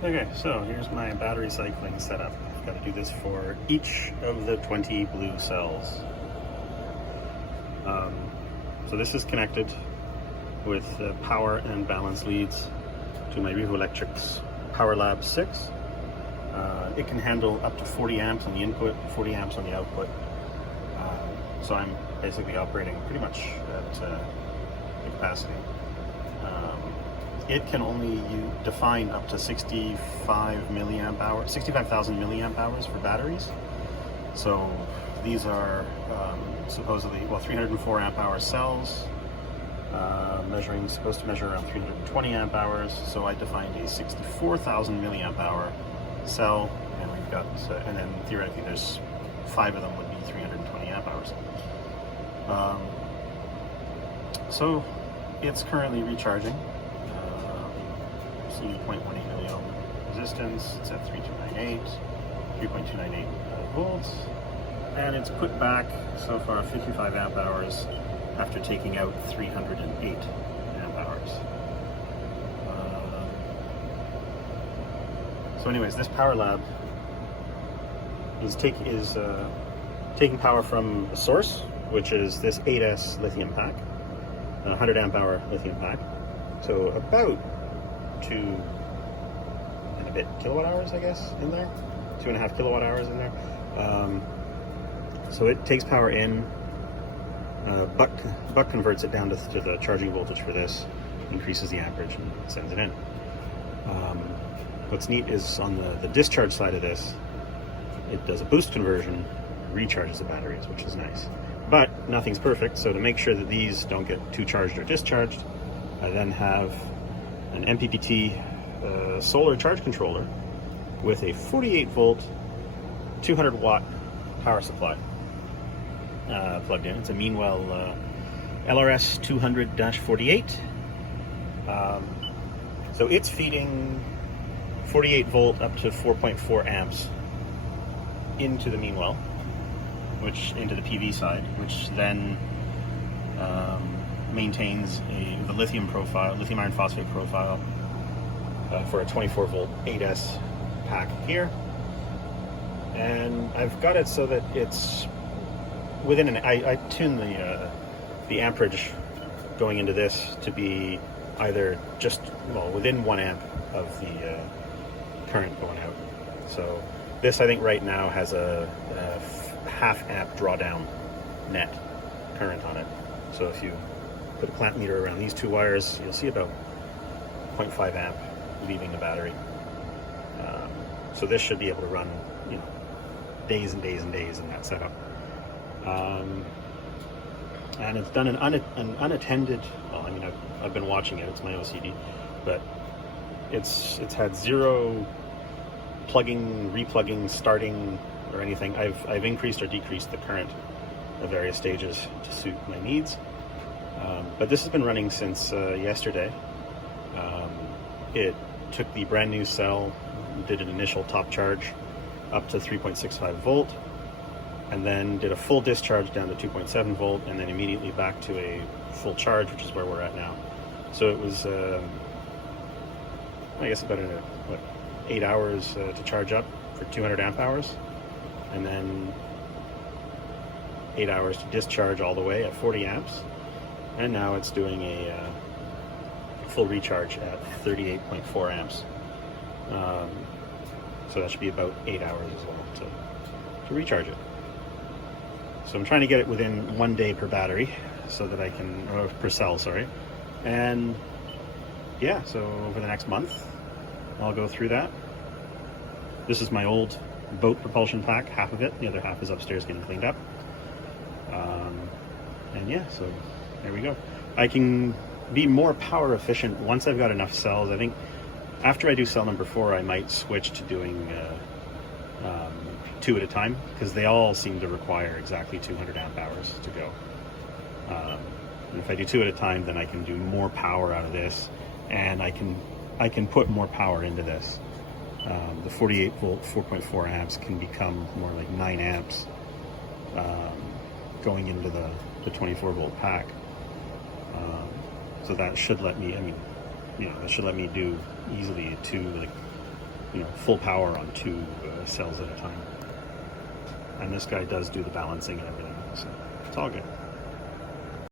Okay, so here's my battery cycling setup. I've got to do this for each of the 20 blue cells. So this is connected with power and balance leads to my EVE Electric's Power Lab 6. It can handle up to 40 amps on the input, 40 amps on the output. So I'm basically operating pretty much at the capacity. It can only define up to 65,000 milliamp hours for batteries. So these are supposedly, 304 amp hour cells, supposed to measure around 320 amp hours. So I defined a 64,000 milliamp hour cell, and we've got, and then theoretically there's 5 of them would be 320 amp hours. So it's currently recharging. See 0.18 milliohm resistance. It's at 3.298 volts, and it's put back so far 55 amp hours after taking out 308 amp hours. So anyways, this Power Lab is taking power from a source, which is this 8S lithium pack, 100 amp hour lithium pack. So about 2 and a bit kilowatt hours, I guess, in there. 2.5 kilowatt hours in there. So it takes power in. Buck converts it down to the charging voltage for this, increases the amperage, and sends it in. What's neat is on the discharge side of this, it does a boost conversion, recharges the batteries, which is nice. But nothing's perfect, so to make sure that these don't get too charged or discharged, I then have an MPPT solar charge controller with a 48 volt, 200 watt power supply plugged in. It's a Meanwell LRS 200-48. So it's feeding 48 volt up to 4.4 amps into the Meanwell, into the PV side, which then maintains the lithium iron phosphate profile for a 24 volt 8S pack here. And I've got it so that it's within I tune the amperage going into this to be either within 1 amp of the current going out. So this, I think right now has a half amp drawdown net current on it. So if you put a clamp meter around these 2 wires, you'll see about 0.5 amp leaving the battery. So this should be able to run, days and days and days in that setup. And it's done an unattended. I've been watching it. It's my OCD, but it's had zero plugging, replugging, starting, or anything. I've increased or decreased the current at various stages to suit my needs. But this has been running since yesterday. It took the brand new cell, did an initial top charge up to 3.65 volt, and then did a full discharge down to 2.7 volt, and then immediately back to a full charge, which is where we're at now. So it was, I guess, about 8 hours to charge up for 200 amp hours, and then 8 hours to discharge all the way at 40 amps. And now it's doing a full recharge at 38.4 amps. So that should be about 8 hours as well to recharge it. So I'm trying to get it within 1 day per battery, so that I can, or per cell, sorry. And yeah, so over the next month, I'll go through that. This is my old boat propulsion pack, half of it. The other half is upstairs getting cleaned up. And yeah, so there we go. I can be more power efficient once I've got enough cells. I think after I do cell number 4, I might switch to doing 2 at a time, because they all seem to require exactly 200 amp hours to go. And if I do 2 at a time, then I can do more power out of this, and I can put more power into this. The 48 volt 4.4 amps can become more like 9 amps going into the 24 volt pack. So that should let me, that should let me do easily 2 full power on 2 cells at a time. And this guy does do the balancing and everything, so it's all good.